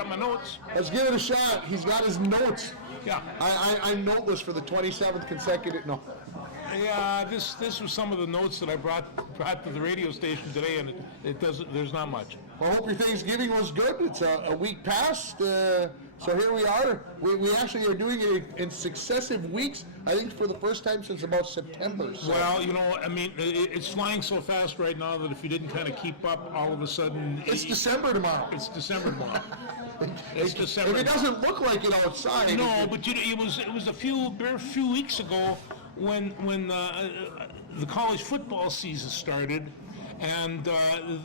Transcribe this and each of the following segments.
got my notes. Let's give it a shot. He's got his notes. Yeah. I'm noteless for the 27th consecutive. No. Yeah, this was some of the notes that I brought to the radio station today, and it doesn't. There's not much. Well, I hope your Thanksgiving was good. It's a week past, so here we are. We actually are doing it in successive weeks. I think for the first time since about September. So. Well, I mean, it's flying so fast right now that if you didn't kind of keep up, all of a sudden it's December tomorrow. It's December tomorrow. It's December. If it doesn't look like it outside. No, but it was a few weeks ago when the college football season started, and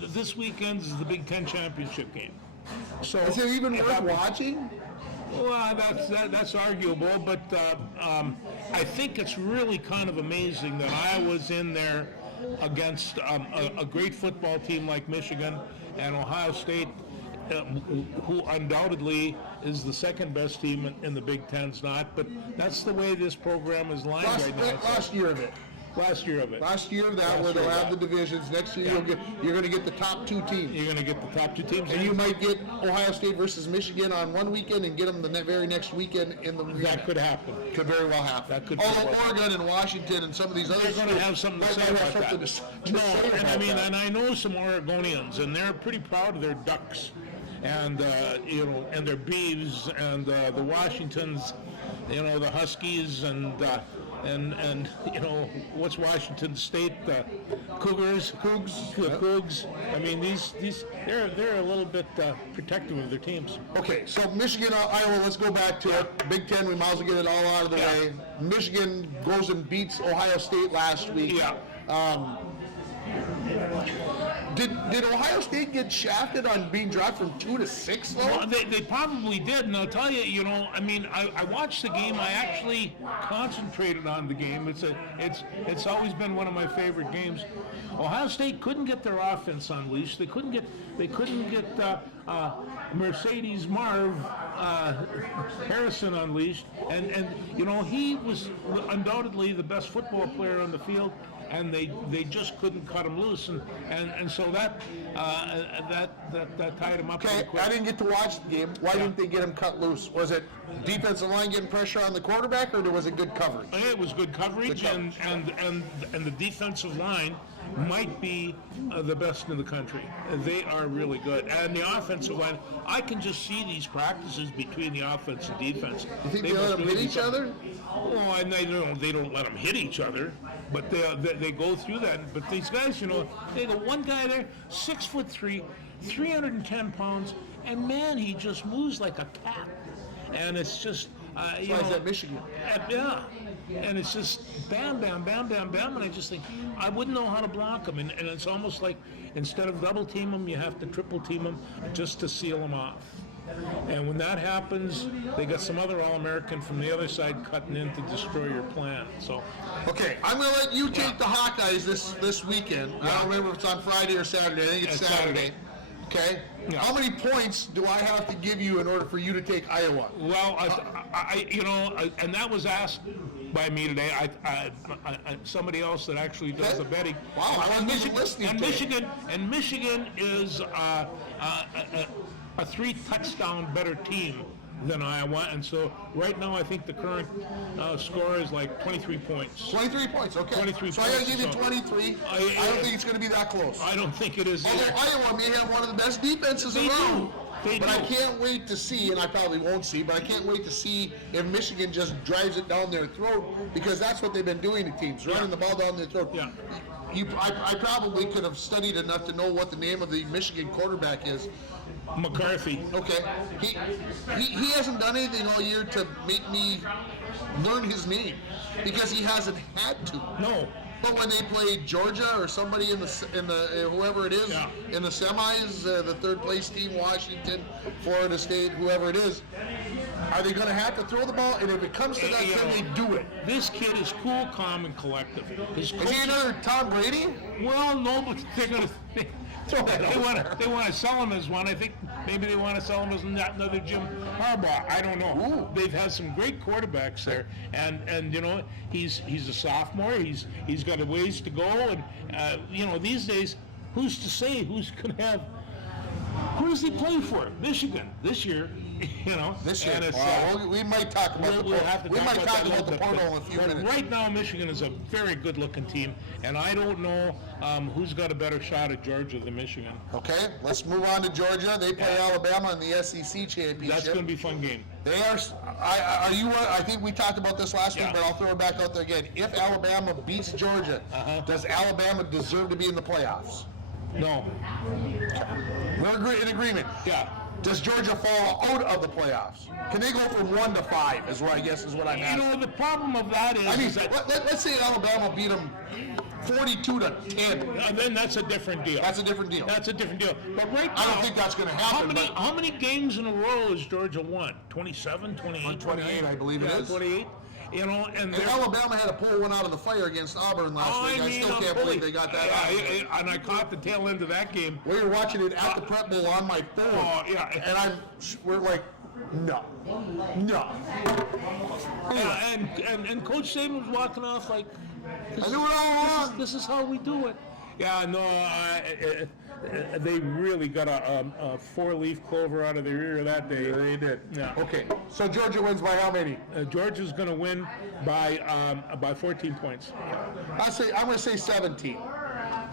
this weekend is the Big Ten championship game. So is it even worth watching? Well, that's arguable, but I think it's really kind of amazing that Iowa's in there against a great football team like Michigan and Ohio State, who undoubtedly is the second best team in the Big Ten's not, but that's the way this program is lined right now. Last year of it. Last year of it. Last year of that, where they'll have the divisions. Next year, you're going to get the top two teams. You're going to get the top two teams. And you might get Ohio State versus Michigan on one weekend and get them the very next weekend in the That could happen. Could very well happen. That could Although Oregon and Washington and some of these other schools, they're going to have something to say about that. And I know some Oregonians, and they're pretty proud of their Ducks, and and their Beavs, and the Washingtons, the Huskies, and what's Washington State, Cougs. The Cougs. I mean, these they're a little bit protective of their teams. Okay, so Michigan, Iowa. Let's go back to it. Big Ten. We might as well get it all out of the way. Michigan goes and beats Ohio State last week. Yeah. Did Ohio State get shafted on being dropped from 2 to 6 though? Well, they probably did, and I'll tell you, I watched the game. I actually concentrated on the game. It's always been one of my favorite games. Ohio State couldn't get their offense unleashed. They couldn't get Mercedes Marv Harrison unleashed, and he was undoubtedly the best football player on the field. And they just couldn't cut him loose, and so that tied him up. Okay, I didn't get to watch the game. Why didn't they get him cut loose? Was it defensive line getting pressure on the quarterback, or was it good coverage? It was good coverage, and the defensive line might be the best in the country. They are really good, and the offensive line. I can just see these practices between the offense and defense. You think they let them hit each other? Oh, and they don't let them hit each other, but they go through that. But these guys, they got one guy there, 6'3", 310 pounds, and man, he just moves like a cat. And it's just, He's at Michigan. Yeah. And it's just bam, bam, bam, bam, bam, and I just think, I wouldn't know how to block them. And it's almost like instead of double team them, you have to triple team them just to seal them off. And when that happens, they got some other All-American from the other side cutting in to destroy your plan. So, okay, I'm going to let you take the Hawkeyes this weekend. I don't remember if it's on Friday or Saturday. I think it's Saturday. Okay. Yeah. How many points do I have to give you in order for you to take Iowa? Well, and that was asked by me today. Somebody else that actually does the betting. Wow, I wasn't listening. And Michigan is a 3-touchdown better team than Iowa, and so right now I think the current score is like 23 points. 23 points, okay. 23 so points. I got to give you 23. I don't think it's going to be that close. I don't think it is. Although Iowa may have one of the best defenses around. But I can't wait to see, and I probably won't see, but I can't wait to see if Michigan just drives it down their throat, because that's what they've been doing to teams, running the ball down their throat. Yeah. I probably could have studied enough to know what the name of the Michigan quarterback is. McCarthy. Okay. He hasn't done anything all year to make me learn his name, because he hasn't had to. No. But when they play Georgia or somebody in the whoever it is in the semis, the third place team, Washington, Florida State, whoever it is, are they going to have to throw the ball? And if it comes to that, can they do it? This kid is cool, calm, and collective. Is he another Tom Brady? Well, no, but they're going to. They want to sell him as one. I think maybe they want to sell him as another Jim Harbaugh. I don't know. Ooh. They've had some great quarterbacks there, and he's a sophomore. He's got a ways to go, and these days, who's to say who's going to have Who does he play for? Michigan this year. This year. And it's, Well, we might talk about we'll have to we might talk that about the a little portal bit, in a few but minutes. right now, Michigan is a very good-looking team, and I don't know who's got a better shot at Georgia than Michigan. Okay, let's move on to Georgia. They play Alabama in the SEC championship. That's going to be a fun game. They are. I think we talked about this last week, Yeah. but I'll throw it back out there again. If Alabama beats Georgia, does Alabama deserve to be in the playoffs? No. We're in agreement. Yeah. Does Georgia fall out of the playoffs? Can they go from 1 to 5? Is what I'm You asking. know, the problem of that is, I mean, is that let's say Alabama beat them 42 to 10. then that's a different deal. That's a different deal. That's a different deal. But right now, I don't think that's going to happen. how many games in a row has Georgia won? 27, 28? 28, I believe it is. 28. And And they're- Alabama had to pull one out of the fire against Auburn last week. I still can't believe they got that out. And I caught the tail end of that game. We were watching it at the Prep Bowl on my phone. Oh, yeah. And we're like, no. Yeah, and Coach Saban was walking off like, I knew it all along. this is how we do it. Yeah, no, they really got a 4-leaf clover out of their ear that day. They did. Yeah. Okay, so Georgia wins by how many? Georgia's going to win by 14 points. I'm going to say 17.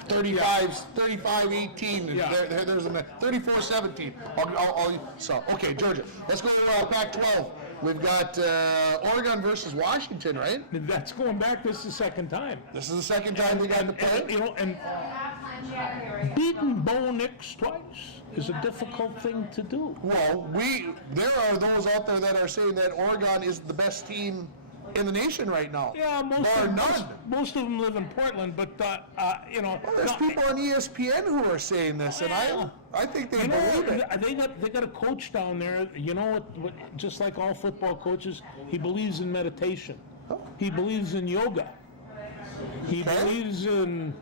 35-18. Yeah. There's a 34-17. Okay, Georgia. Let's go to Pac-12. We've got Oregon versus Washington, right? That's going back. This is the second time. This is the second time we got to play. And beating Bo Nix twice is a difficult thing to do. Well, there are those out there that are saying that Oregon is the best team in the nation right now. Yeah, most of them live in Portland, but There's people on ESPN who are saying this, and I think they believe it. They got a coach down there. You know what? Just like all football coaches, he believes in meditation. He believes in yoga. He believes in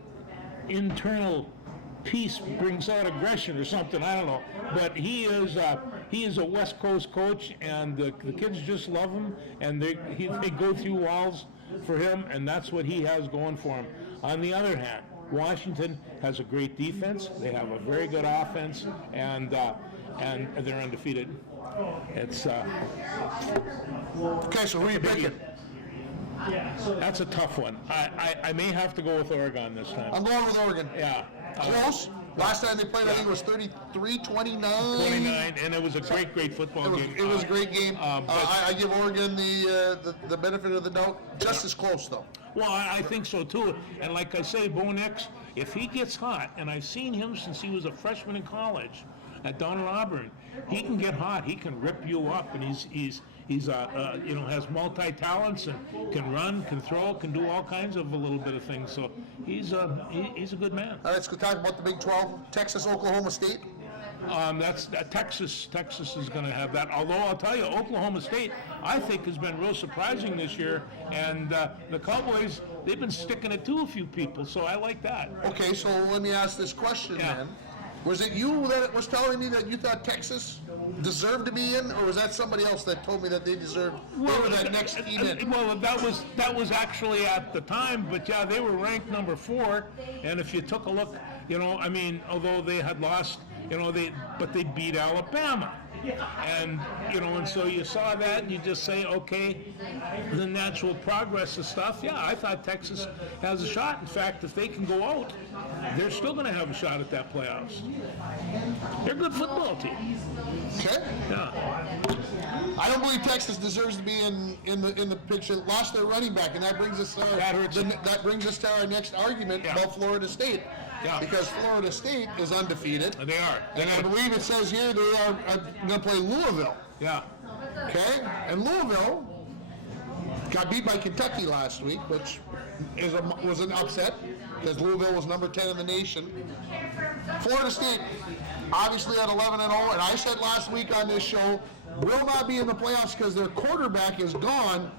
internal peace brings out aggression or something. I don't know. But he is a West Coast coach, and the kids just love him, and they go through walls for him, and that's what he has going for him. On the other hand, Washington has a great defense. They have a very good offense, and they're undefeated. It's Okay, so who are you picking? that's a tough one. I may have to go with Oregon this time. I'm going with Oregon. Yeah. Close. Last time they played, I think it was 33-29. 29, and it was a great football game. It was a great game. I give Oregon the benefit of the doubt. Just as close, though. Well, I think so too. And like I say, Bo Nix, if he gets hot, and I've seen him since he was a freshman in college at Donald Auburn, he can get hot. He can rip you up, and he's has multi-talents and can run, can throw, can do all kinds of a little bit of things. So he's a good man. All right, let's go talk about the Big 12. Texas, Oklahoma State. That's Texas. Texas is going to have that. Although I'll tell you, Oklahoma State, I think, has been real surprising this year, and the Cowboys, they've been sticking it to a few people. So I like that. Okay, so let me ask this question then. Was it you that was telling me that you thought Texas deserved to be in, or was that somebody else that told me that they deserved? They were that next team in. Well, that was actually at the time, but yeah, they were ranked number 4, and if you took a look, although they had lost, but they beat Alabama. And and so you saw that, and you just say, okay, the natural progress of stuff. Yeah, I thought Texas has a shot. In fact, if they can go out, they're still going to have a shot at that playoffs. They're a good football team. Okay. Yeah. I don't believe Texas deserves to be in the picture. Lost their running back, and that brings us to our next argument about Florida State. Yeah. Because Florida State is undefeated. They are. And I believe it says here they are going to play Louisville. Yeah. Okay? And Louisville got beat by Kentucky last week, which was an upset because Louisville was number 10 in the nation. Florida State, obviously at 11-0, and I said last week on this show, will not be in the playoffs because their quarterback is gone.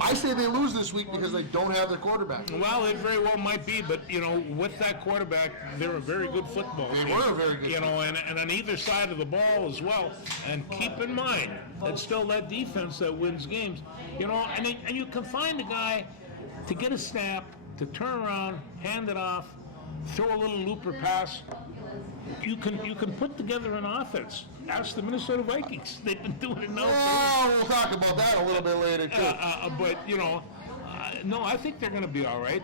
I say they lose this week because they don't have their quarterback. Well, it very well might be, but with that quarterback, they're a very good football team. They were a very good. And on either side of the ball as well. And keep in mind, it's still that defense that wins games. And you can find a guy to get a snap, to turn around, hand it off, throw a little looper pass. you can put together an offense. Ask the Minnesota Vikings. They've been doing it now. Oh, we'll talk about that a little bit later too. But no, I think they're going to be all right.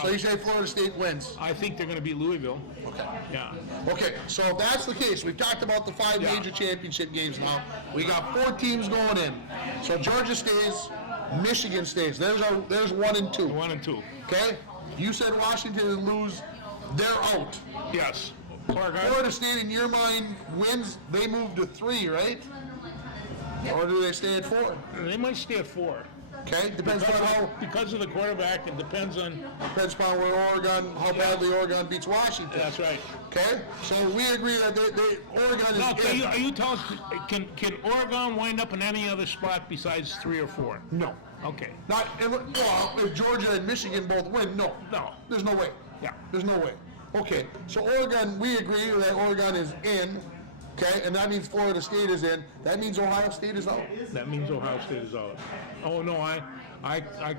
So you say Florida State wins? I think they're going to beat Louisville. Okay. Yeah. Okay, so if that's the case, we've talked about the 5 Yeah. major championship games now. We got 4 teams going in. So Georgia stays, Michigan stays. There's 1 and 2. 1 and 2. Okay? You said Washington and lose, they're out. Yes. Oregon. Florida State, in your mind, wins, they move to 3, right? Or do they stay at 4? They might stay at 4. Okay, depends on how, Because of the quarterback, it depends on. depends upon where Oregon, how badly Oregon beats Washington. That's right. Okay, so we agree that Oregon is Now, in. are you telling us, can Oregon wind up in any other spot besides 3 or 4? No. Okay. Not, well, if Georgia and Michigan both win, no. No. There's no way. Yeah. There's no way. Okay, so Oregon, we agree that Oregon is in, okay, and that means Florida State is in. That means Ohio State is out. That means Ohio State is out. Oh no, I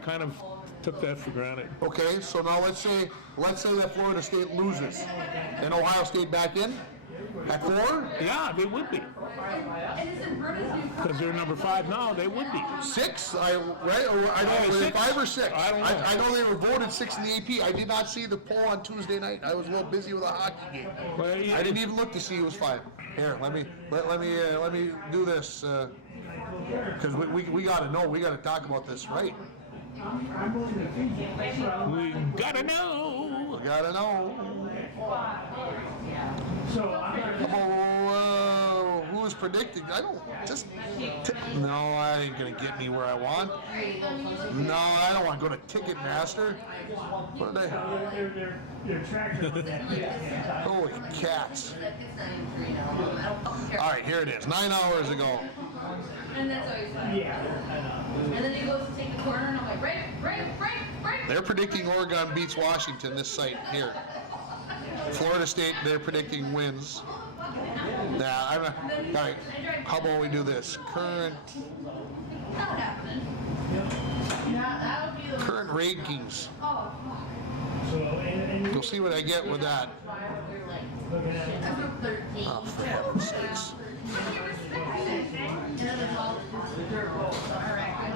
kind of took that for granted. Okay, so now let's say that Florida State loses, and Ohio State back in at 4, Yeah, they would be. Because they're number 5 now. They would be. 6, right? Or I don't know, 6? 5 or 6. I don't know. I know they were voted 6 in the AP. I did not see the poll on Tuesday night. I was a little busy with a hockey game. Well, yeah. I didn't even look to see who was 5. Here, let me do this because we got to know. We got to talk about this, right? We gotta know. We got to know. Who is predicting? I don't just. No, I ain't gonna get me where I want. No, I don't want to go to Ticketmaster. What are they? Holy cats! All right, here it is. 9 hours ago. And that's always fun. Yeah. And then he goes to take the corner, and I'm like, break. They're predicting Oregon beats Washington. This site here. Florida State, they're predicting wins. Nah, all right. How about we do this? That would happen. Yeah, that would be the Current rankings. Oh, You'll see what I get with that. we're like, shit, I'm from 13. Oh, for heaven's sakes. And then the college is dirt road, so our record.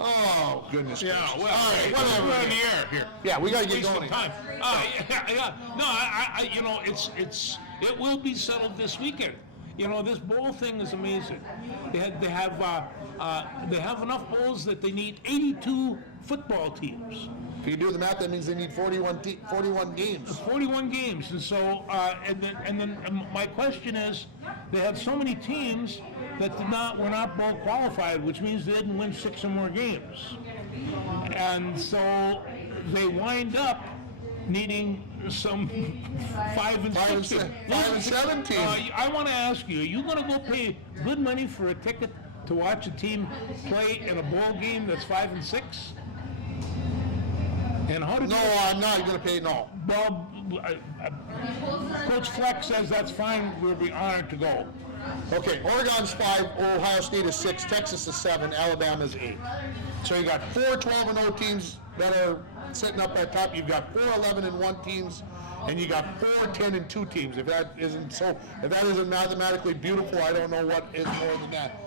Oh, goodness Yeah, gracious. well, All right, hey, whatever. we're on the air here. Yeah, we got to get Waste some going. time. Yeah. No, I it will be settled this weekend. This bowl thing is amazing. They have enough bowls that they need 82 football teams. If you do the math, that means they need 41 games. 41 games, and so and then my question is, they have so many teams that were not bowl qualified, which means they didn't win 6 or more games, and so they wind up needing some 5 and 6 teams. 5 and 7 teams. I want to ask you: are you going to go pay good money for a ticket to watch a team play in a bowl game that's 5 and 6? And how did No, I'm not going to pay. No. Well, Coach Fleck says that's fine. We'll be honored to go. Okay, Oregon's 5, Ohio State is 6, Texas is 7, Alabama is 8. So you got 4 12-0 teams that are sitting up at top. You've got 4 11-1 teams, and you got 4 10-2 teams. If that isn't mathematically beautiful, I don't know what is more than that.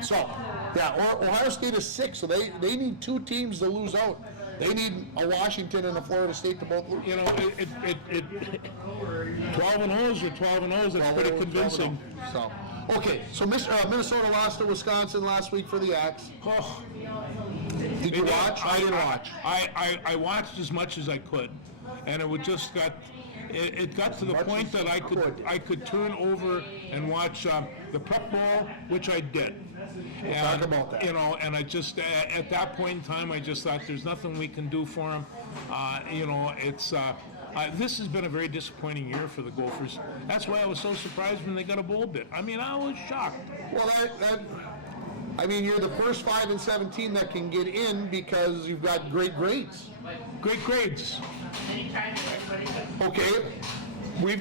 So, yeah, Ohio State is 6, so they need 2 teams to lose out. They need a Washington and a Florida State to both lose. 12-0s or 12-0s. That's pretty convincing. So, okay, so Minnesota lost to Wisconsin last week for the Axe. Oh, Did you watch? I didn't watch. I watched as much as I could, and it just got. It got to the point that I could turn over and watch the Prep Bowl, which I did. We'll talk about that. And I just at that point in time, I just thought there's nothing we can do for them. This has been a very disappointing year for the Gophers. That's why I was so surprised when they got a bowl bid. I mean, I was shocked. Well, you're the first 5 and 17 that can get in because you've got great grades. Great grades. Okay, we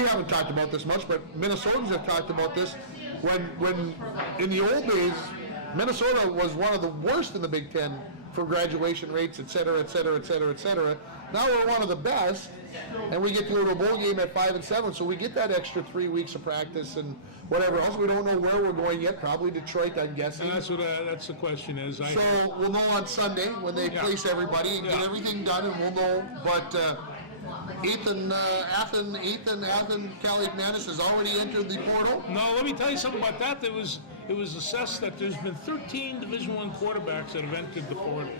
haven't talked about this much, but Minnesotans have talked about this. When in the old days, Minnesota was one of the worst in the Big Ten for graduation rates, et cetera, et cetera, et cetera, et cetera. Now we're one of the best, and we get to go to a bowl game at 5 and 7, so we get that extra 3 weeks of practice and whatever else. We don't know where we're going yet. Probably Detroit, I'm guessing. And that's the question is. So we'll know on Sunday when they place everybody and get everything done, and we'll know. But Ethan Kaliakmanis has already entered the portal. No, let me tell you something about that. It was assessed that there's been 13 Division I quarterbacks that have entered the portal.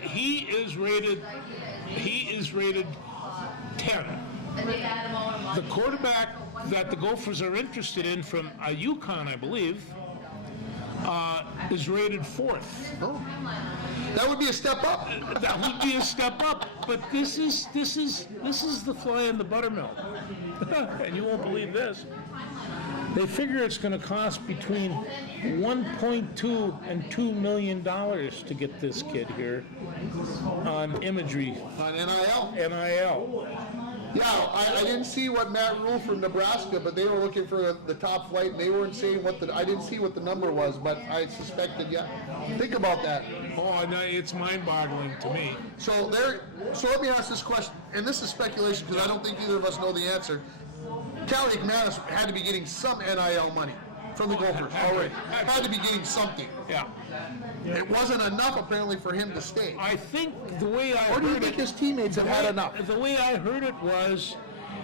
He is rated 10. The quarterback that the Gophers are interested in from UConn, I believe, is rated 4th. Oh. That would be a step up. That would be a step up, but this is the fly in the buttermilk, and you won't believe this. They figure it's going to cost between $1.2 and $2 million to get this kid here on imagery. On NIL. NIL. Yeah, I didn't see what Matt Rule from Nebraska, but they were looking for the top flight, and they weren't saying I didn't see what the number was, but I suspected, yeah. Think about that. Oh, no, it's mind-boggling to me. So let me ask this question, and this is speculation because I don't think either of us know the answer. Kaliakmanis had to be getting some NIL money from the Gophers already. Had to be getting something. Yeah. It wasn't enough apparently for him to stay. I think the way I Or do you heard think it, his teammates have had enough? the way I heard it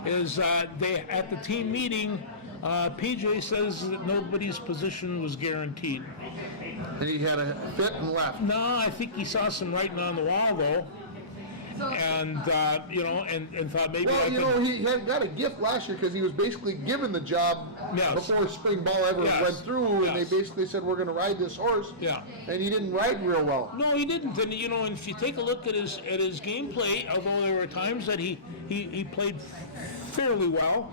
is they at the team meeting, PJ says that nobody's position was guaranteed. And he had a fit and left. No, I think he saw some writing on the wall though, and and thought maybe Well, I you could. know, he had got a gift last year because he was basically given the job Yes. before spring ball ever Yes. went through, and they Yes. basically said, we're going to ride this horse. Yeah. And he didn't ride real well. No, he didn't. And and if you take a look at his gameplay, although there were times that he played fairly well,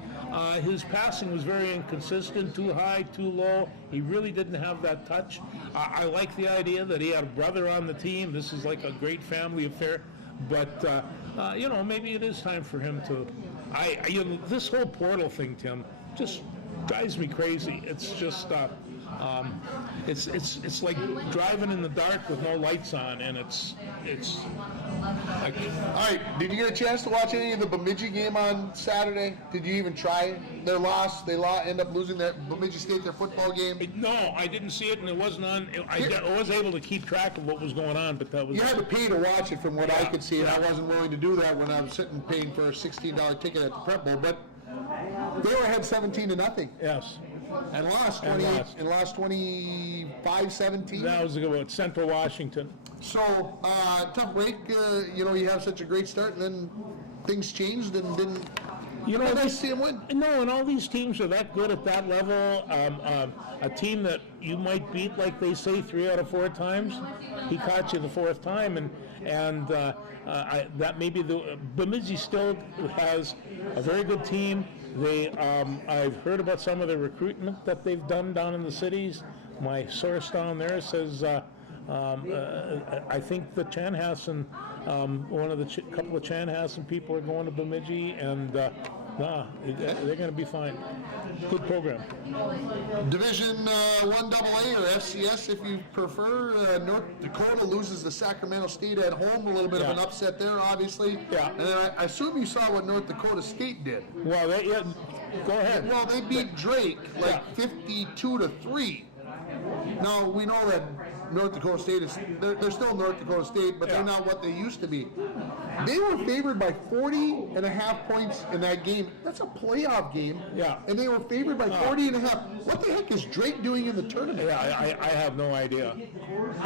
his passing was very inconsistent, too high, too low. He really didn't have that touch. I like the idea that he had a brother on the team. This is like a great family affair. But maybe it is time for him to. This whole portal thing, Tim, just drives me crazy. It's just. It's like driving in the dark with no lights on, and it's like. All right, did you get a chance to watch any of the Bemidji game on Saturday? Did you even try? Their loss, they end up losing Bemidji State, their football game. No, I didn't see it, and it wasn't on. I was able to keep track of what was going on, but that was. You had to pay to watch it from what I could see, and I Yeah. wasn't willing to do that when I was sitting paying for a $16 ticket at the Prep Bowl, but they were ahead 17-0. Yes, And lost And 28 lost. and lost 25-17. that was a good one. Central Washington. So tough break. You have such a great start, and then things changed and didn't. Nice to see him win. No, and all these teams are that good at that level. A team that you might beat, like they say, 3 out of 4 times. He caught you the 4th time, and that maybe the Bemidji still has a very good team. I've heard about some of the recruitment that they've done down in the cities. My source down there says I think the Chanhassen, one of the couple of Chanhassen people are going to Bemidji, and they're going to be fine. Good program. Division 1AA or FCS, if you prefer. North Dakota loses to Sacramento State at home. A little bit of an upset there, obviously. Yeah. And then I assume you saw what North Dakota State did. Well, go ahead. Well, they beat Drake 52-3. Now we know that North Dakota State they're still North Dakota State, but they're not what they used to be. They were favored by 40.5 points in that game. That's a playoff game. Yeah. And they were favored by 40.5. What the heck is Drake doing in the tournament? Yeah, I have no idea.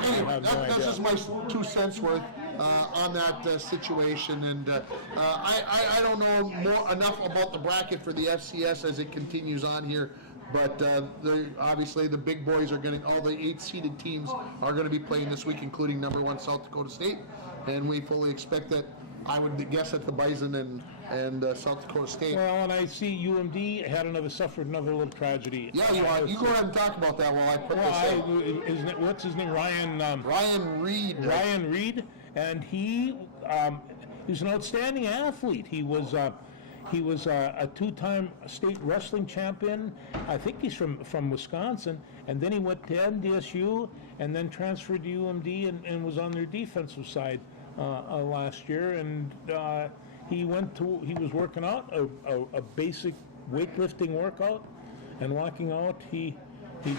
Anyway, that's just my 2 cents worth on that situation, and I don't know enough about the bracket for the FCS as it continues on here. But obviously the big boys are all the 8 seeded teams are going to be playing this week, including number 1 South Dakota State, and we fully expect that. I would guess at the Bison and South Dakota State. Well, and I see UMD suffered another little tragedy. Yeah, you go ahead and talk about that while I put this in. What's his name? Ryan Reed. Ryan Reed, and he's an outstanding athlete. He was He was a two-time state wrestling champion. I think he's from Wisconsin, and then he went to NDSU and then transferred to UMD and was on their defensive side last year. And he was working out a basic weightlifting workout, and walking out, he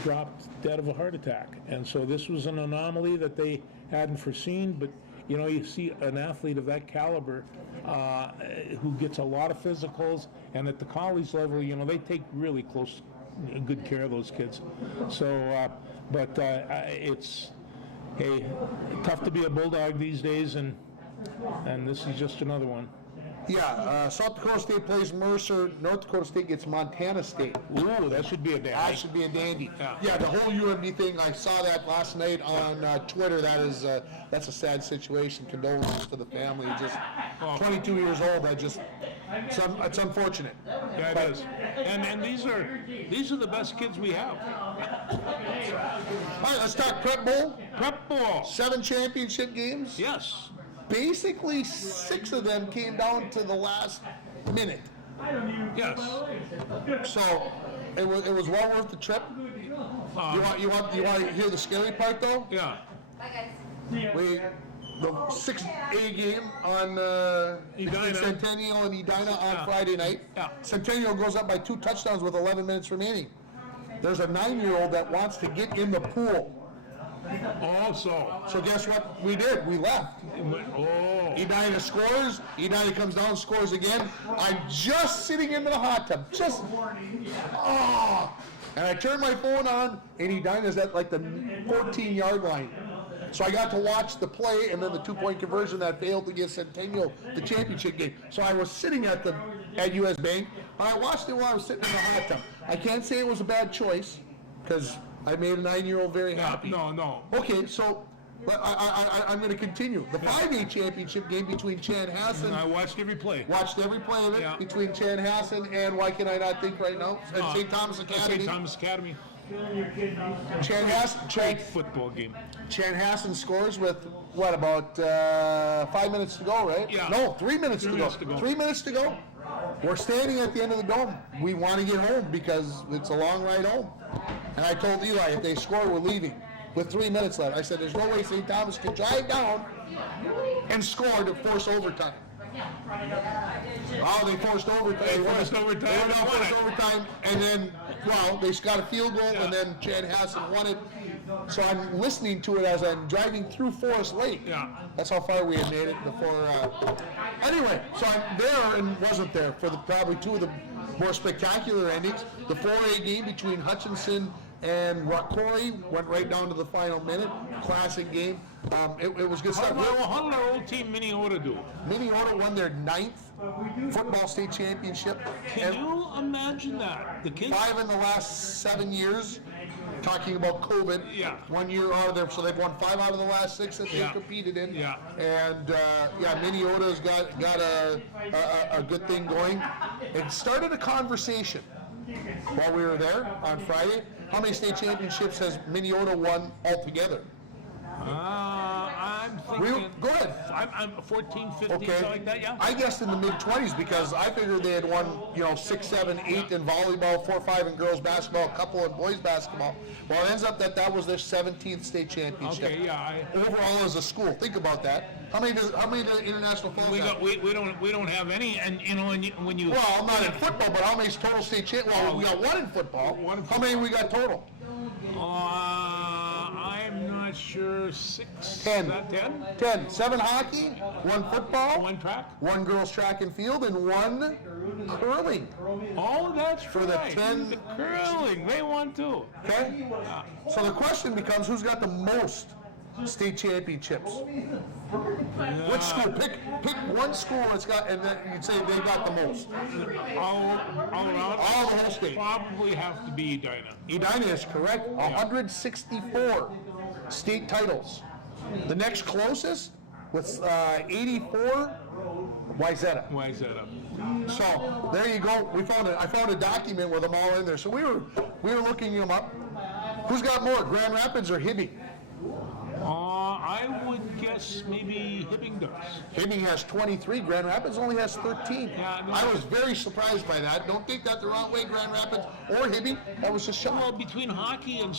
dropped dead of a heart attack. And so this was an anomaly that they hadn't foreseen, but you know, you see an athlete of that caliber who gets a lot of physicals, and at the college level, you know, they take really good care of those kids. So, but it's tough to be a Bulldog these days, and this is just another one. Yeah, South Dakota State plays Mercer. North Dakota State gets Montana State. Ooh, that should be a dandy. That should be a dandy. Yeah. Yeah, the whole UMD thing, I saw that last night on Twitter. That's a sad situation. Condolences to the family. Just 22 years old. It's unfortunate. Yeah, it is. And these are the best kids we have. All right, let's talk Prep Bowl. Prep Bowl. 7 championship games. Yes. Basically, 6 of them came down to the last minute. Yes. So it was well worth the trip. You want to hear the scary part though? Yeah. Bye, guys. The 6A game on between Centennial and Edina on Friday night. Yeah. Centennial goes up by 2 touchdowns with 11 minutes remaining. There's a 9-year-old that wants to get in the pool. So guess what we did? We left. Oh. Edina scores. Edina comes down, scores again. I'm just sitting into the hot tub. And I turn my phone on, and Edina's at like the 14-yard line. So I got to watch the play and then the 2-point conversion that failed to give Centennial the championship game. So I was sitting at US Bank, and I watched it while I was sitting in the hot tub. I can't say it was a bad choice, because I made a 9-year-old very happy. No. Okay, so I'm going to continue. The 5A championship game between Chanhassen. I watched every play. Watched every play of it between Chanhassen and, why can I not think right now? St. Thomas Academy. St. Thomas Academy. Chanhassen. Football game. Chanhassen scores with, what, about 5 minutes to go, right? Yeah. No, 3 minutes to go. 3 minutes to go. We're standing at the end of the dome. We want to get home because it's a long ride home. And I told Eli, if they score, we're leaving. With 3 minutes left, I said, there's no way St. Thomas can drive down and score to force overtime. Oh, they forced overtime. They forced overtime, and then, they got a field goal, and then Chanhassen won it. So I'm listening to it as I'm driving through Forest Lake. Yeah. That's how far we had made it before. Anyway, so I'm there and wasn't there for probably 2 of the more spectacular endings. The 4A game between Hutchinson and Rockcory went right down to the final minute. Classic game. It was good stuff. How did our old team Minnesota do? Minnesota won their 9th football state championship. Can you imagine that? The kids. 5 in the last 7 years. Talking about COVID, 1 year out of there, so they've won 5 out of the last 6 that they've competed in. Yeah. And Minnesota's got a good thing going. It started a conversation while we were there on Friday. How many state championships has Minnesota won altogether? I'm thinking. Go ahead. I'm 14, 15, something like that, yeah? I guessed in the mid-20s because I figured they had won, 6, 7, 8 in volleyball, 4, 5 in girls basketball, a couple in boys basketball. Well, it ends up that was their 17th state championship. Okay, yeah. Overall as a school, think about that. How many do international falls have? We don't have any, and when you. Well, not in football, but how many total state championships? Well, we got 1 in football. How many we got total? I'm not sure. 6. 10. Is that 10? 10. 7 hockey, 1 football, 1 track, 1 girls track and field, and 1 curling. Oh, that's for right. the 10 the curling. They won too. Okay. So the question becomes, who's got the most state championships? Which school? Pick one school that's got, and then you'd say they got the most. All around. All the whole state. Probably have to be Edina. Edina is correct. 164 state titles. The next closest with 84, Wayzata. So there you go. I found a document with them all in there. So we were looking them up. Who's got more, Grand Rapids or Hibby? I would guess maybe Hibbing does. Hibbing has 23. Grand Rapids only has 13. Yeah, no. I was very surprised by that. Don't take that the wrong way, Grand Rapids or Hibbing. That was just Well, shot. between hockey and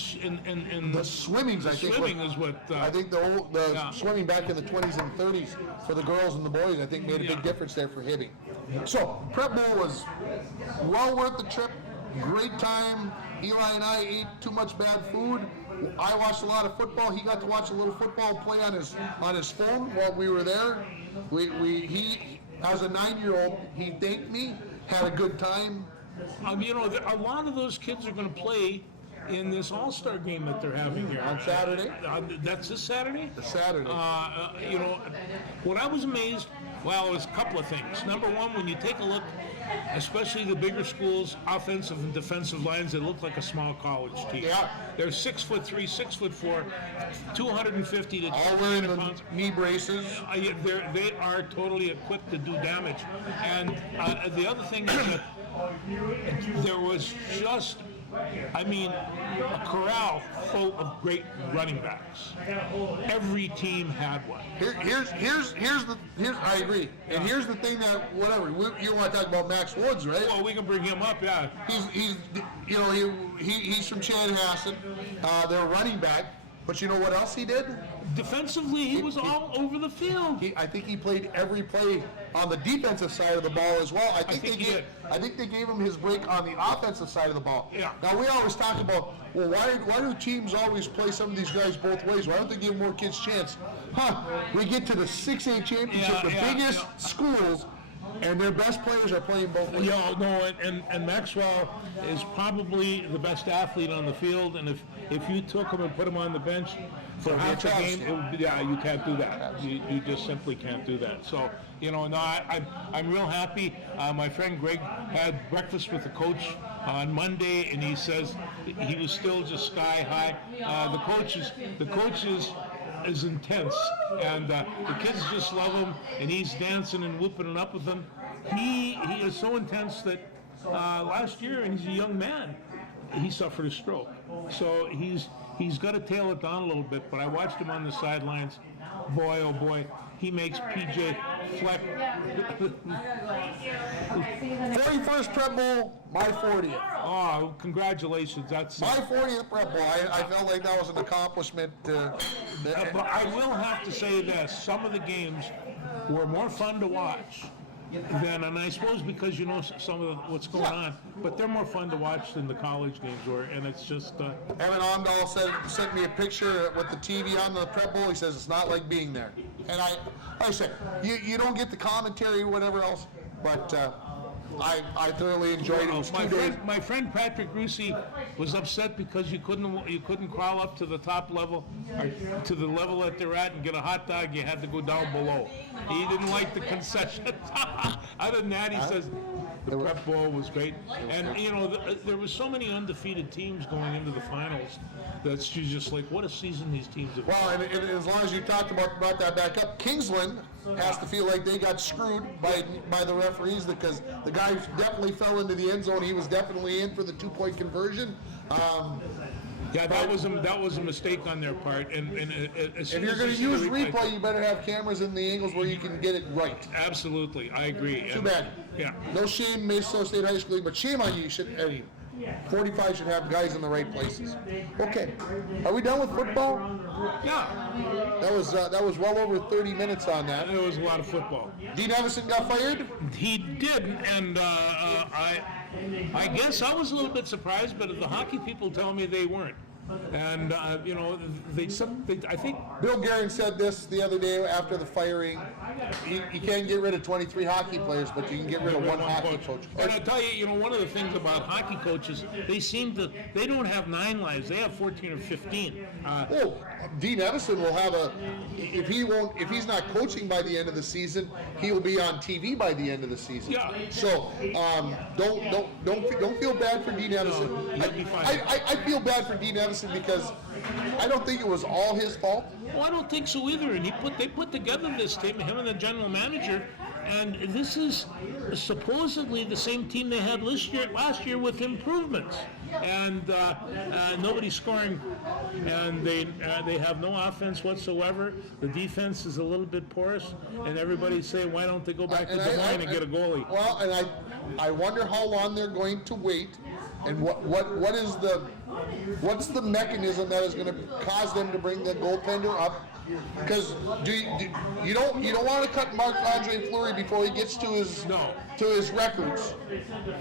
The swimming's, I think. swimming is what. I think the Yeah. swimming back in the 20s and 30s for the girls and the boys, I think, made a Yeah. big difference there for Hibbing. So, Prep Bowl was well worth the trip. Great time. Eli and I ate too much bad food. I watched a lot of football. He got to watch a little football play on his phone while we were there. He as a 9-year-old, he thanked me. Had a good time. You know, a lot of those kids are going to play in this All-Star game that they're having here. On Saturday? That's this Saturday? The Saturday. You know, what I was amazed, well, it was a couple of things. Number one, when you take a look, especially the bigger schools, offensive and defensive lines, they look like a small college team. Yeah. They're 6'3", 6'4", 250 to All wearing 200 the pounds. knee braces. They are totally equipped to do damage. And the other thing is that there was just, I mean, a corral full of great running backs. Every team had one. Here's I agree. And here's the thing that whatever you want to talk about Max Woods, right? Well, we can bring him up, yeah. He's from Chanhassen. They're running back, but you know what else he did? Defensively, he was all over the field. I think he played every play on the defensive side of the ball as well. I think they gave him his break on the offensive side of the ball. Yeah. Now we always talk about, well, why do teams always play some of these guys both ways? Why don't they give more kids chance? We get to the 6A championship, the biggest schools, and their best players are playing both ways. Yeah, no, and Maxwell is probably the best athlete on the field, and if you took him and put him on the bench for half the game, you can't do that. You just simply can't do that. So, you know, no, I'm real happy. My friend Greg had breakfast with the coach on Monday, and he says he was still just sky high. The coach is intense, and the kids just love him, and he's dancing and whooping it up with them. He is so intense that last year, and he's a young man, he suffered a stroke. So he's got to tail it down a little bit, but I watched him on the sidelines. Boy, oh boy, he makes PJ Fleck. 41st Prep Bowl, my 40th. Oh, congratulations. That's My 40th Prep Bowl. I felt like that was an accomplishment. But I will have to say this: some of the games were more fun to watch than, and I suppose because you know some of what's going on, but they're more fun to watch than the college games were, and it's just. Evan Ondal sent me a picture with the TV on the Prep Bowl. He says it's not like being there. And like I said, you don't get the commentary or whatever else, but I thoroughly enjoyed it. It was 2 days. My friend Patrick Rusi was upset because you couldn't crawl up to the top level, or to the level that they're at, and get a hot dog. You had to go down below. He didn't like the concessions. Other than that, he says the Prep Bowl was great, and you know there was so many undefeated teams going into the finals. That's just like, what a season these teams have. Well, and as long as you brought that back up, Kingsland has to feel like they got screwed by the referees because the guy definitely fell into the end zone. He was definitely in for the 2-point conversion. Yeah, that was a mistake on their part. And if you're going to use replay, you better have cameras in the angles where you can get it right. Absolutely, I agree. Too bad. Yeah. No shame, Minnesota State High School, but shame on you. 45 should have guys in the right places. Okay, are we done with football? Yeah, That was well over 30 minutes on that. there was a lot of football. Dean Evison got fired. He did, and I guess I was a little bit surprised, but the hockey people tell me they weren't. And you know, I think Bill Guerin said this the other day after the firing. You can't get rid of 23 hockey players, but you can get rid of one hockey coach. And I tell you, one of the things about hockey coaches, they don't have 9 lives; they have 14 or 15. Dean Evison will have if he's not coaching by the end of the season, he will be on TV by the end of the season. Yeah. So don't feel bad for Dean Evison. he'll be fine. I feel bad for Dean Evison because I don't think it was all his fault. Well, I don't think so either. And they put together this team, him and the general manager, and this is supposedly the same team they had last year with improvements. And nobody's scoring, and they have no offense whatsoever. The defense is a little bit porous, and everybody's saying, why don't they go back to Des Moines and get a goalie? Well, and I wonder how long they're going to wait, and what's the mechanism that is going to cause them to bring the goaltender up? Because you don't want to cut Marc-Andre Fleury before he gets to his records.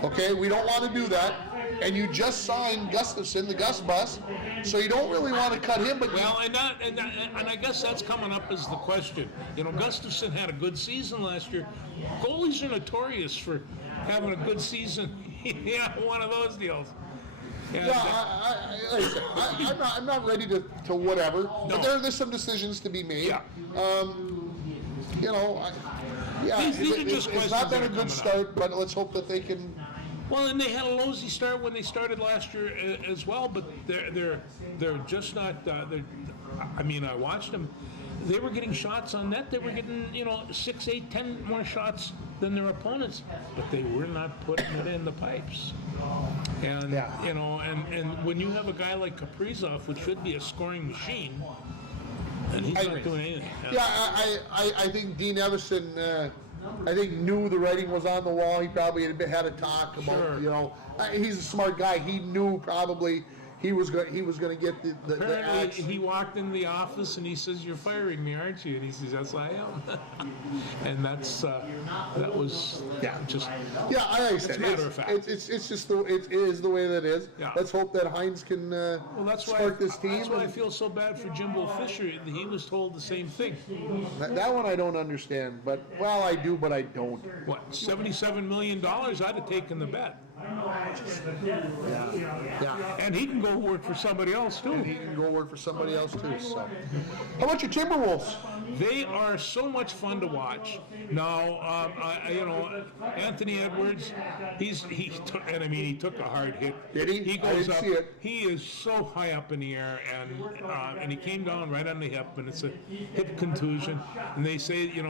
Okay, we don't want to do that. And you just signed Gustafsson, the Gus Bus, so you don't really want to cut him. But and I guess that's coming up as the question. You know, Gustafsson had a good season last year. Goalies are notorious for having a good season. Yeah, one of those deals. And, I'm not ready to whatever. No. But there's some decisions to be made. Yeah. These are just it's questions not been that a are good coming start, but let's hope that they can. Well, and they had a lousy start when they started last year as well, but they're just not. I mean, I watched them. They were getting shots on net. They were getting 6, 8, 10 more shots than their opponents, but they were not putting it in the pipes. And and when you have a guy like Kaprizov, which should be a scoring machine, and he's not doing anything. Yeah, I think Dean Evison. I think knew the writing was on the wall. He probably had a talk about, Sure. He's a smart guy. He knew probably he was going to get the Apparently, axe. he walked in the office and he says, "You're firing me, aren't you?" And he says, "Yes, I am." And that was just Yeah, I said, a matter of fact. It's just it is the way that it is. Yeah. Let's hope that Hines can spark this team. That's why I feel so bad for Jimbo Fisher. He was told the same thing. That one I don't understand, but I do, but I don't. What, $77 million? I'd have taken the bet. Yeah. And he can go work for somebody else too. And he can go work for somebody else too. So, how about your Timberwolves? They are so much fun to watch. Now, Anthony Edwards, he took a hard hit. Did he? He I goes didn't up. see it. He is so high up in the air, and he came down right on the hip, and it's a hip contusion. And they say, he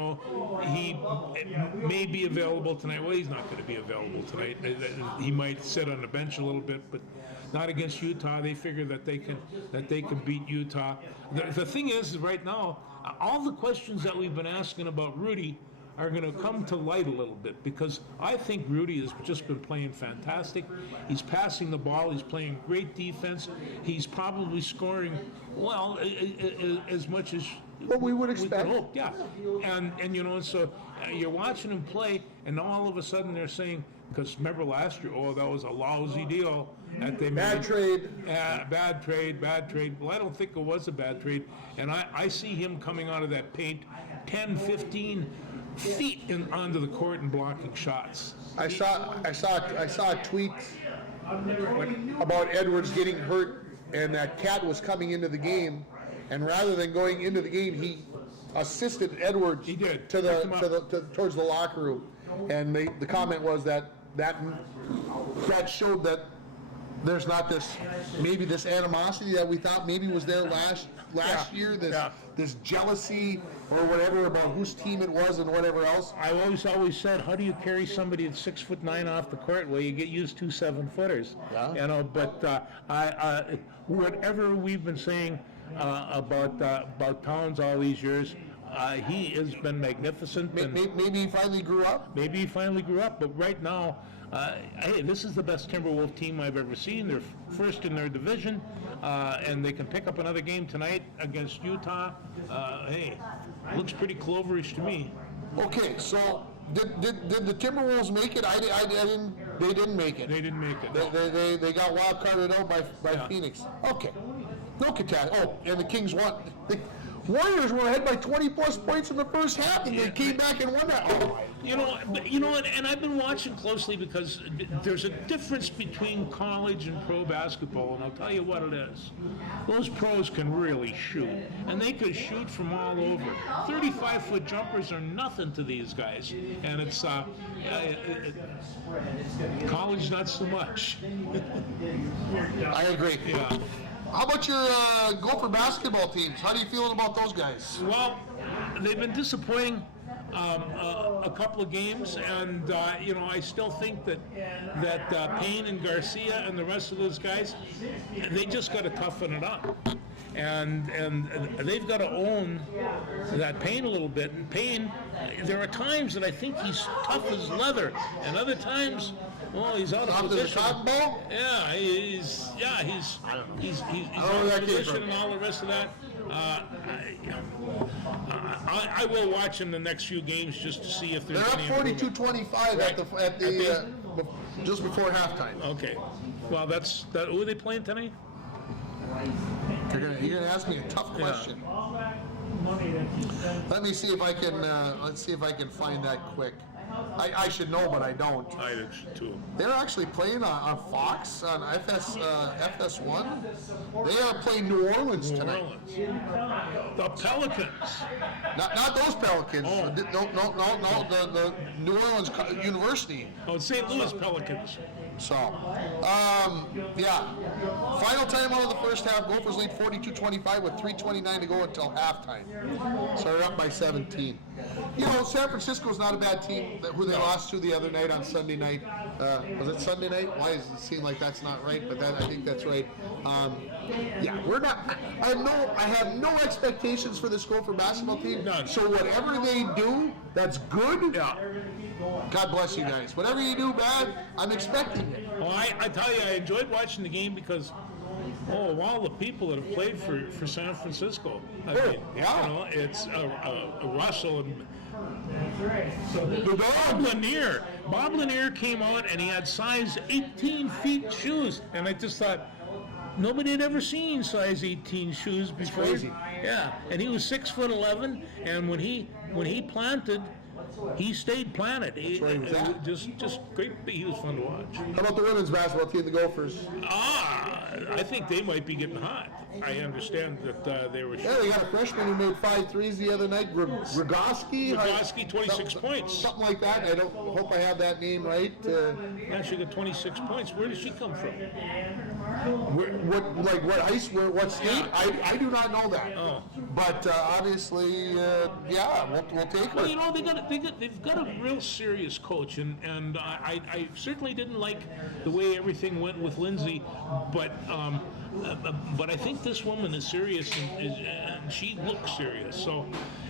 may be available tonight. Well, he's not going to be available tonight. He might sit on the bench a little bit, but not against Utah. They figure that they can beat Utah. The thing is, right now, all the questions that we've been asking about Rudy are going to come to light a little bit, because I think Rudy has just been playing fantastic. He's passing the ball. He's playing great defense. He's probably scoring, well, as much as What we would expect. we could hope. Yeah, and so you're watching him play, and now all of a sudden they're saying, because remember last year, that was a lousy deal that they made. Bad trade. Bad trade. Well, I don't think it was a bad trade. And I see him coming out of that paint 10, 15 feet onto the court and blocking shots. I saw a tweet about Edwards getting hurt, and that Cat was coming into the game, and rather than going into the game, he assisted Edwards. He did. Towards the locker room, and the comment was that showed that there's not this animosity that we thought maybe was there last year. This jealousy or whatever about whose team it was and whatever else. I always said, how do you carry somebody that's 6'9" off the court? Well, you get used to 7-footers. Yeah. But whatever we've been saying about Towns all these years, he has been magnificent. Maybe he finally grew up. But right now, hey, this is the best Timberwolf team I've ever seen. They're first in their division, and they can pick up another game tonight against Utah. Hey, looks pretty Cloverish to me. Okay, so did the Timberwolves make it? I didn't. They didn't make it. They didn't make it. They got wild carded out by Phoenix. Okay, no catastrophe. Oh, and the Kings won. The Warriors were ahead by 20-plus points in the first half, and they came back and won that. And I've been watching closely, because there's a difference between college and pro basketball, and I'll tell you what it is. Those pros can really shoot, and they could shoot from all over. 35-foot jumpers are nothing to these guys, and it's college not so much. I agree. Yeah. How about your Gopher basketball teams? How do you feel about those guys? Well, they've been disappointing a couple of games, and I still think that Payne and Garcia and the rest of those guys, they just got to toughen it up, and they've got to own that Payne a little bit. And Payne, there are times that I think he's tough as leather, and other times, well, he's out of Top of the position. cotton ball? Yeah, he's out of position and all the rest of that. I will watch in the next few games just to see if there's They're up any improvement. 42-25 at the just before halftime. Okay, well who are they playing tonight? You're gonna ask me a tough question. Let me see if I can. Let's see if I can find that quick. I should know, but I don't. I did too. They're actually playing on Fox on FS1. They are playing New Orleans New tonight. Orleans. The Pelicans. Not those Pelicans. Oh. No. The New Orleans University. Oh, St. Louis Pelicans. So, yeah. Final time out of the first half, Gophers lead 42-25 with 3:29 to go until halftime. So they're up by 17. San Francisco's not a bad team who they lost to the other night on Sunday night. Was it Sunday night? Why does it seem like that's not right? But I think that's right. We're not. I have no expectations for this Gopher basketball team. None. So whatever they do, that's good. Yeah. God bless you guys. Whatever you do bad, I'm expecting it. Well, I tell you, I enjoyed watching the game because, of all the people that have played for San Francisco. I mean, yeah. It's Russell and Bob Lanier. Bob Lanier came on and he had size 18 feet shoes, and I just thought, nobody had ever seen size 18 shoes before. crazy. Yeah, and he was 6'11", and when he planted, he stayed planted. Just great. He was fun to watch. How about the women's basketball team, the Gophers? I think they might be getting hot. I understand that they were. Yeah, they got a freshman who made 5 threes the other night, Rogoski. Rogoski, 26 points. Something like that. I hope I have that name right. Yeah, she got 26 points. Where did she come from? What state? Yeah. I do not know that. Oh. But obviously, we'll take her. Well, they've got a real serious coach, and I certainly didn't like the way everything went with Lindsay, but I think this woman is serious, and she looks serious. So,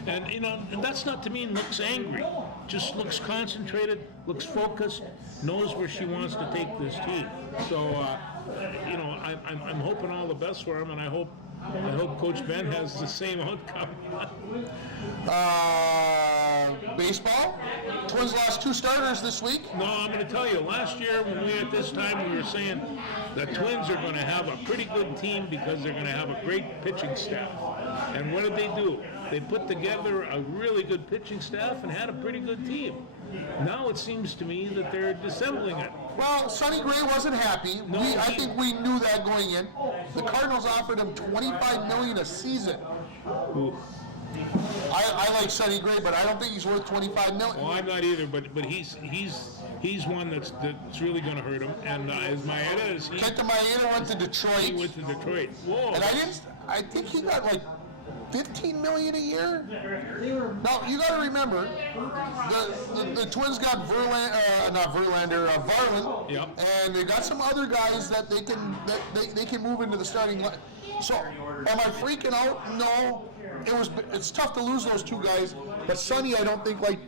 and that's not to mean looks angry. Just looks concentrated, looks focused, knows where she wants to take this team. So, I'm hoping all the best for him, and I hope Coach Ben has the same outcome. Baseball? Twins lost 2 starters this week. No, I'm going to tell you, last year when we were at this time, we were saying the Twins are going to have a pretty good team because they're going to have a great pitching staff. And what did they do? They put together a really good pitching staff and had a pretty good team. Now it seems to me that they're dissembling it. Well, Sonny Gray wasn't happy. I think we knew that going in. The Cardinals offered him $25 million a season. Ooh. I like Sonny Gray, but I don't think he's worth $25 million. Well, I'm not either, but he's one that's really going to hurt him. And as Maeda is, Kenta Maeda went to Detroit. he went to Detroit. Whoa! And I think he got like $15 million a year. Now you got to remember, the Twins got Varland, Yep. and they got some other guys that they can move into the starting line. So, am I freaking out? No. It's tough to lose those 2 guys, but Sonny, I don't think like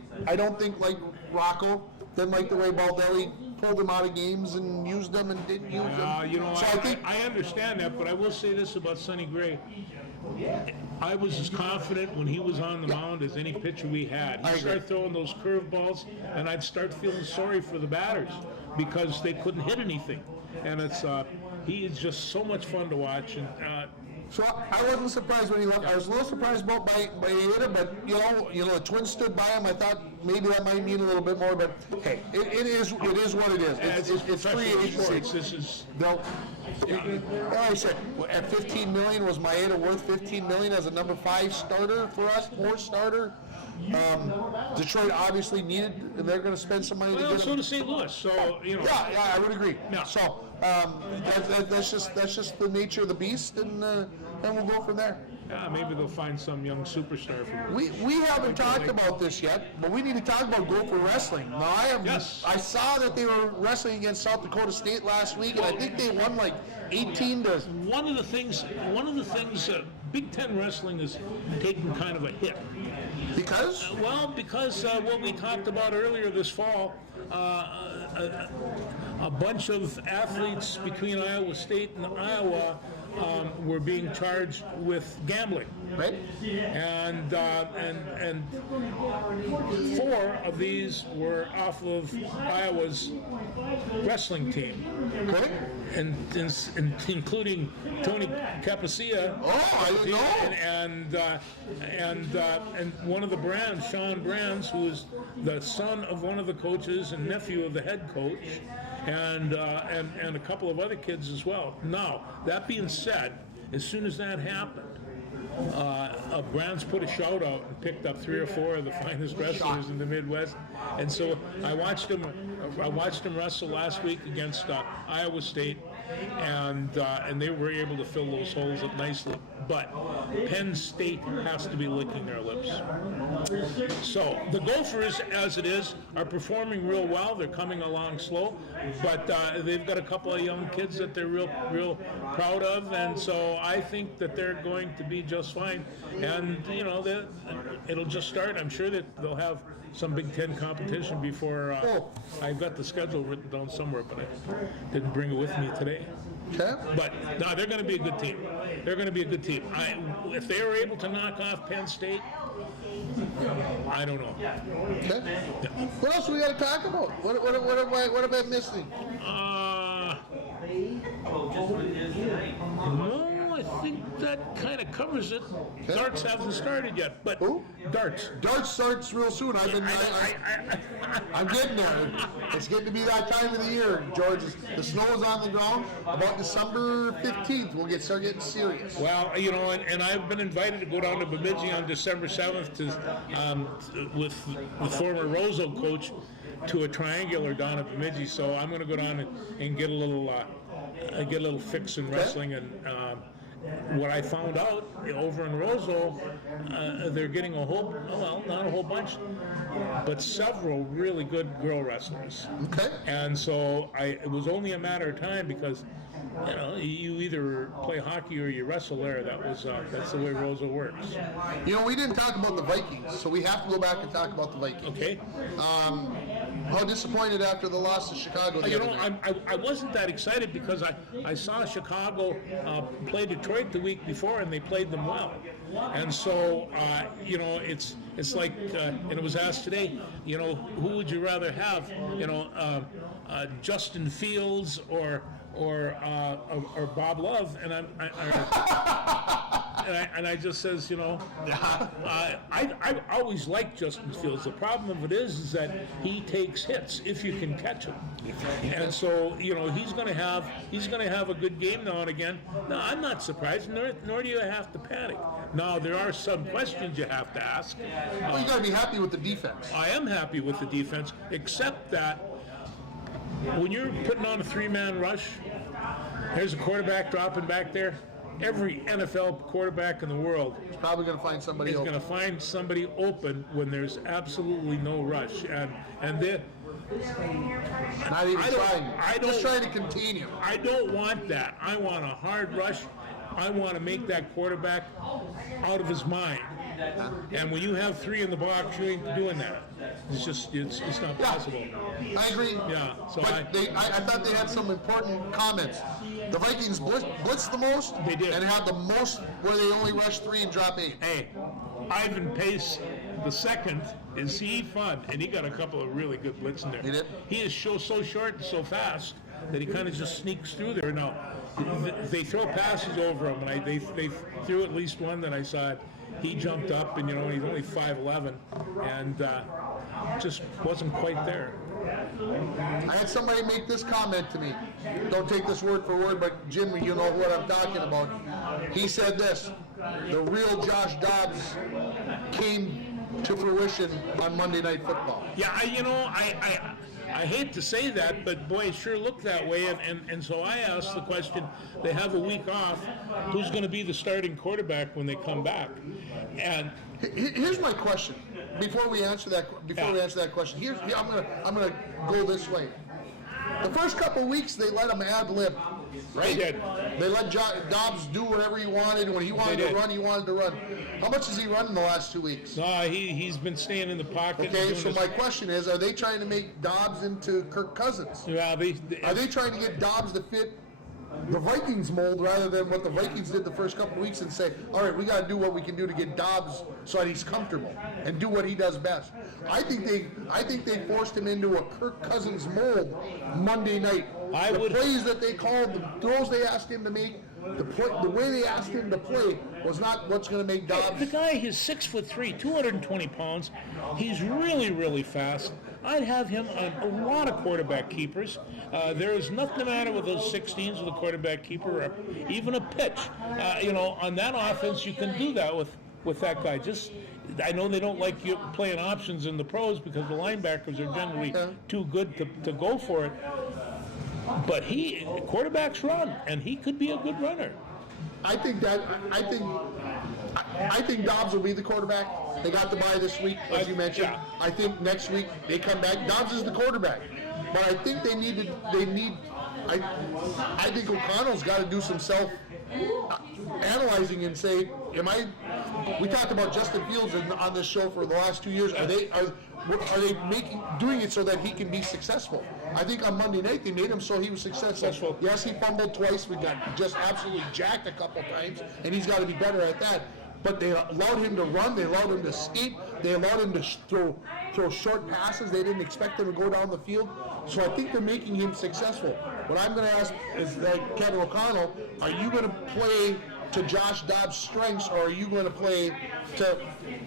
Rocco. Didn't like the way Baldelli pulled him out of games and used them and didn't use them. So I understand that, but I will say this about Sonny Gray. I was as confident when he was on the mound as any pitcher we had. He'd start throwing those curveballs, and I'd start feeling sorry for the batters because they couldn't hit anything. And he is just so much fun to watch. And So I wasn't surprised when he left. I was a little surprised about by Maeda, but the Twins stood by him. I thought maybe that might mean a little bit more, but hey, it is what it is. It's free agency. This is like I said, at $15 million, was Maeda worth $15 million as a number 5 starter for us, 4th starter? Detroit obviously needed, and they're going to spend some money to get him. so does St. Louis. So Yeah, I would agree. Yeah. So, that's just the nature of the beast, and we'll go from there. Yeah, maybe they'll find some young superstar from We haven't talked about this yet, but we need to talk about Gopher wrestling. Now Yes. I saw that they were wrestling against South Dakota State last week, and I think they won like 18 to. One of the things, Big Ten wrestling is taking kind of a hit. Because? Well, because what we talked about earlier this fall, a bunch of athletes between Iowa State and Iowa were being charged with gambling. Right? And 4 of these were off of Iowa's wrestling team, Correct? and including Tony Capaccia. Oh, I didn't know. And one of the Brands, Sean Brands, who is the son of one of the coaches and nephew of the head coach, and a couple of other kids as well. Now, that being said, as soon as that happened, Brands put a shout out and picked up 3 or 4 of the finest wrestlers in the Midwest, and so I watched him wrestle last week against Iowa State, and they were able to fill those holes up nicely. But Penn State has to be licking their lips. So the Gophers, as it is, are performing real well. They're coming along slow, but they've got a couple of young kids that they're real proud of, and so I think that they're going to be just fine. And it'll just start. I'm sure that they'll have some Big Ten competition before. I've got the schedule written down somewhere, but I didn't bring it with me today. Okay. But no, they're going to be a good team. They're going to be a good team. If they were able to knock off Penn State, I don't know. Okay. What else we got to talk about? What am I missing? No, I think that kind of covers it. Okay. Darts hasn't started yet, but Who? Darts. Darts starts real soon. I'm getting there. It's getting to be that time of the year, George. The snow is on the ground. About December 15th, we'll start getting serious. Well, and I've been invited to go down to Bemidji on December 7th to with the former Roseau coach to a triangular down at Bemidji. So I'm going to go down and get a little fix in wrestling. And what I found out over in Roseau, they're getting not a whole bunch, but several really good girl wrestlers. Okay. And so it was only a matter of time because, you either play hockey or you wrestle there. That's the way Roseau works. We didn't talk about the Vikings, so we have to go back and talk about the Vikings. Okay. How disappointed after the loss to Chicago the other night? I wasn't that excited because I saw Chicago play Detroit the week before and they played them well. And so, it's like, and it was asked today, who would you rather have, Justin Fields or Bob Love? And I just says, I always liked Justin Fields. The problem of it is that he takes hits if you can catch him, and so he's going to have a good game now and again. Now I'm not surprised, nor do you have to panic. Now there are some questions you have to ask. Well, you got to be happy with the defense. I am happy with the defense, except that when you're putting on a 3-man rush, there's a quarterback dropping back there. Every NFL quarterback in the world He's probably going to find somebody is open. going to find somebody open when there's absolutely no rush, and they Not even trying. Just trying to contain him. I don't want that. I want a hard rush. I want to make that quarterback out of his mind. And when you have 3 in the box, you ain't doing that. It's not possible. I agree. Yeah. So But I thought they had some important comments. The Vikings blitzed the most. They did. And had the most where they only rushed 3 and drop 8. Hey, Ivan Pace the second, is he fun? And he got a couple of really good blitz in there. He did? He is so short and so fast that he kind of just sneaks through there. Now, they throw passes over him, and they threw at least one that I saw. He jumped up, and he's only 5'11", and just wasn't quite there. I had somebody make this comment to me. Don't take this word for word, but Jim, you know what I'm talking about. He said this: the real Josh Dobbs came to fruition on Monday Night Football. Yeah, I hate to say that, but boy, it sure looked that way. And so I asked the question, they have a week off, who's going to be the starting quarterback when they come back? And Here's my question. Before we answer that question, I'm gonna go this way. The first couple of weeks, they let him ad lib, right? They did. They let Dobbs do whatever he wanted. When he wanted They to did. run, he wanted to run. How much has he run in the last 2 weeks? no, he's been staying in the pocket. and Okay, doing so his- my question is, are they trying to make Dobbs into Kirk Cousins? Well, Are they trying to get Dobbs to fit the Vikings mold rather than what the Vikings did the first couple of weeks and say, all right, we got to do what we can do to get Dobbs so that he's comfortable and do what he does best. I think they forced him into a Kirk Cousins mold Monday night. The plays that they called, the throws they asked him to make, the way they asked him to play was not what's going to make Dobbs. The guy is 6'3", 220 pounds. He's really, really fast. I'd have him on a lot of quarterback keepers. There is nothing the matter with those 16s with a quarterback keeper, or even a pitch. On that offense, you can do that with that guy. I know they don't like you playing options in the pros because the linebackers are generally too good to go for it. But quarterbacks run, and he could be a good runner. I think Dobbs will be the quarterback. They got the bye this week, as you mentioned. Yeah. I think next week they come back. Dobbs is the quarterback, but I think I think O'Connell's got to do some self analyzing and say, we talked about Justin Fields on this show for the last 2 years. Are they doing it so that he can be successful? I think on Monday night they made him so he was successful. Yes, he fumbled twice. We got just absolutely jacked a couple times, and he's got to be better at that. But they allowed him to run. They allowed him to skate. They allowed him to throw short passes. They didn't expect him to go down the field. So I think they're making him successful. What I'm going to ask is that Kevin O'Connell, are you going to play to Josh Dobbs' strengths, or are you going to play to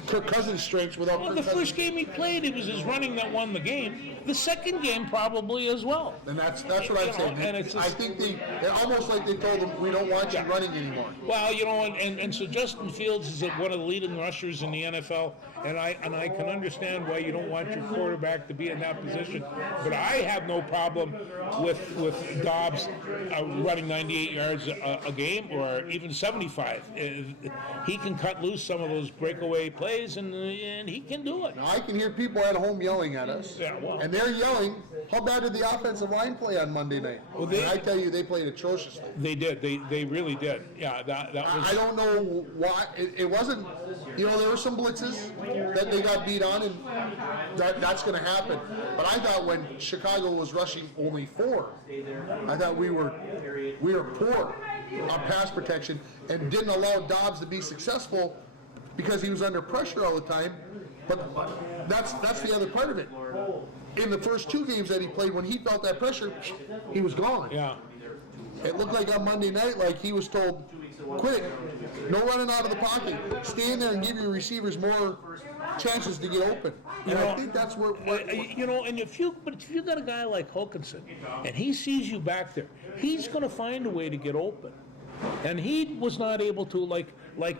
Kirk Cousins' strengths without Well, Kirk the Cousins? first game he played, it was his running that won the game. The second game probably as well. And that's what I'm saying. And it's I think they're almost like they told him, we don't want you running anymore. Well, and so Justin Fields is one of the leading rushers in the NFL, and I can understand why you don't want your quarterback to be in that position. But I have no problem with Dobbs running 98 yards a game or even 75. He can cut loose some of those breakaway plays, and he can do it. Now, I can hear people at home yelling at us, Yeah, well. and they're yelling, how bad did the offensive line play on Monday night? Well, and I tell you, they played atrociously. They did. They really did. Yeah, that was. I don't know why. It wasn't, there were some blitzes that they got beat on, and that's going to happen. But I thought when Chicago was rushing only 4, I thought we were poor on pass protection and didn't allow Dobbs to be successful because he was under pressure all the time. But that's the other part of it. In the first 2 games that he played, when he felt that pressure, he was gone. Yeah. It looked like on Monday night, like he was told, quit it. No running out of the pocket. Stay in there and give your receivers more chances to get open. And I think that's where and if you got a guy like Hawkinson, and he sees you back there, he's going to find a way to get open. And he was not able to, like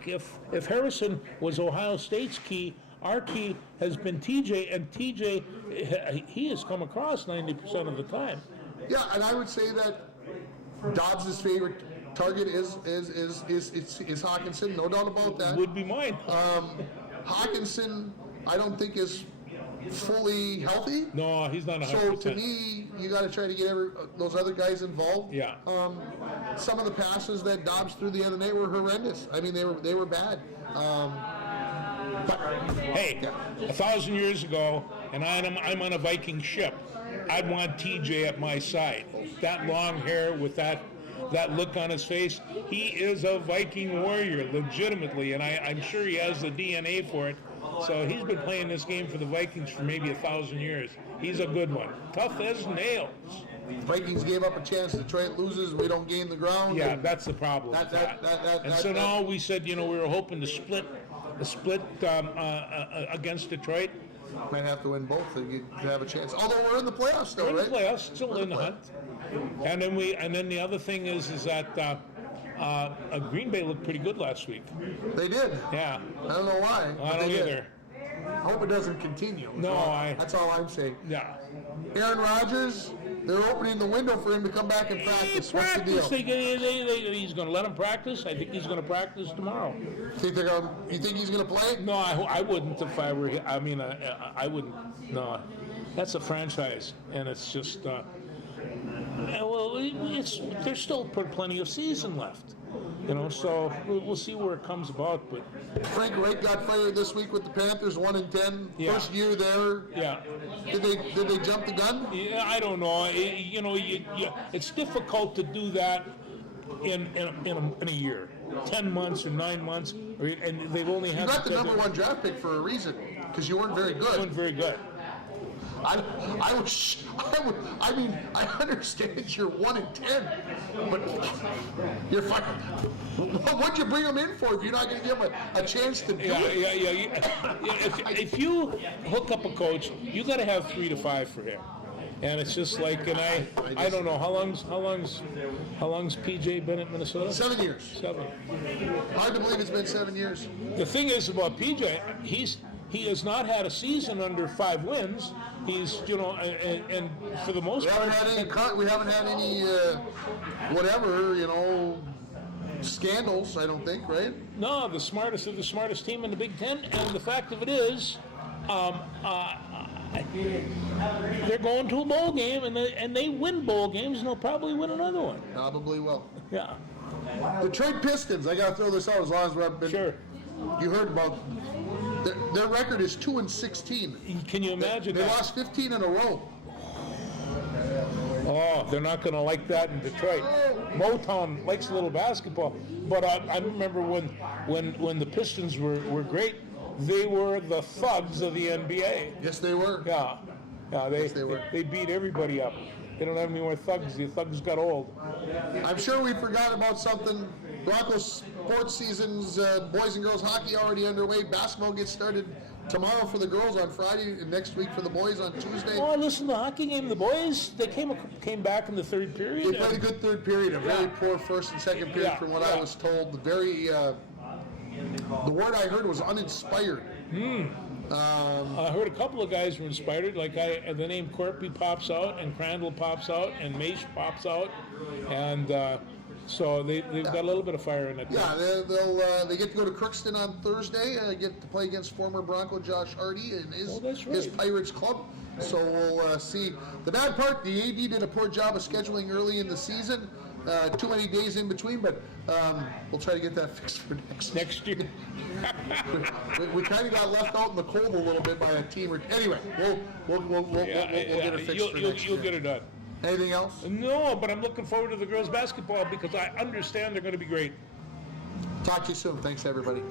if Harrison was Ohio State's key, our key has been TJ, and TJ, he has come across 90% of the time. Yeah, and I would say that Dobbs' favorite target is Hawkinson, no doubt about that. Would be mine. Hawkinson, I don't think is fully healthy. No, he's not 100%. So to me, you got to try to get those other guys involved. Yeah. Some of the passes that Dobbs threw the other night were horrendous. I mean, they were bad. But Hey, 1,000 years ago, and I'm on a Viking ship, I'd want TJ at my side. That long hair with that look on his face, he is a Viking warrior, legitimately, and I'm sure he has the DNA for it. So he's been playing this game for the Vikings for maybe 1,000 years. He's a good one. Tough as nails. Vikings gave up a chance. Detroit loses. We don't gain the ground. Yeah, that's the problem. So now we said, we were hoping to split against Detroit. Might have to win both to have a chance. Although we're in the playoffs still, We're in the right? playoffs, still in the hunt. And then the other thing is that Green Bay looked pretty good last week. They did. Yeah, I don't know why. but I don't they did. either. I hope it doesn't continue. No, That's all I'm saying. Yeah. Aaron Rodgers, they're opening the window for him to come back and practice. What's the deal? He's going to let him practice. I think he's going to practice tomorrow. You think he's going to play? No, I wouldn't if I were. I mean, I wouldn't. No, that's a franchise, and it's just. There's still plenty of season left, So we'll see where it comes about. But Frank Reich got fired this week with the Panthers, 1-10. Yeah. First year there. yeah. Did they jump the gun? Yeah, I don't know. It's difficult to do that in a year, 10 months or 9 months, and they've only had. You got the number 1 draft pick for a reason, because you weren't very good. Weren't very good. I understand you're 1-10, but you're fine. What'd you bring him in for if you're not going to give him a chance to do it? If you hook up a coach, you got to have 3 to 5 for him. And it's just like, and I don't know how long's PJ been at Minnesota? 7 years. 7. Hard to believe it's been 7 years. The thing is about PJ, he has not had a season under 5 wins. He's, and for the most part, We haven't had any scandals. I don't think, right? no, the smartest of the smartest team in the Big Ten. And the fact of it is, they're going to a bowl game, and they win bowl games, and they'll probably win another one. Probably will. Yeah, Detroit Pistons. I got to throw this out as long as we've been. sure. You heard about their record is 2-16. Can you imagine They that? lost 15 in a row. Oh, they're not going to like that in Detroit. Motown likes a little basketball, but I remember when the Pistons were great, they were the thugs of the NBA. Yes, they were. Yeah, they were. They beat everybody up. They don't have any more thugs. The thugs got old. I'm sure we forgot about something. Broncos sports seasons, boys and girls hockey already underway. Basketball gets started tomorrow for the girls on Friday, and next week for the boys on Tuesday. Oh, listen, the hockey game, the boys, they came back in the third period. They played a good third period, a very poor first and second period Yeah, from what yeah. I was told. The word I heard was uninspired. I heard a couple of guys were inspired. Like the name Corpy pops out, and Crandall pops out, and Maish pops out, and so they've got a little bit of fire in it. Yeah, they get to go to Crookston on Thursday. Get to play against former Bronco Josh Hardy and his Pirates club. So we'll see. The bad part, the AD did a poor job of scheduling early in the season. Too many days in between, but we'll try to get that fixed for Next year. we kind of got left out in the cold a little bit by a team. Anyway, we'll get it fixed for next year. You'll get it done. Anything else? No, but I'm looking forward to the girls' basketball because I understand they're going to be great. Talk to you soon. Thanks, everybody.